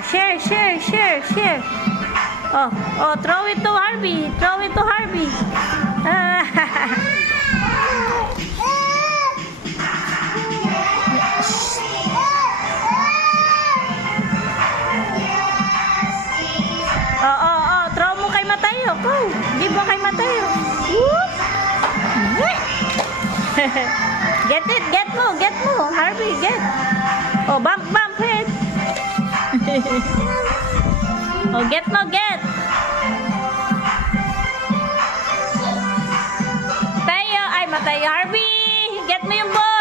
Share, share, share, share. Oh, throw it to Harvey. Throw it to Harvey. Throw mo kay Mateo. Go. Give mo kay Mateo. Get it, get mo. Harvey, get. Oh, bump, head. Oh, get mo, get. Mateo, Harvey, get mo yung ball.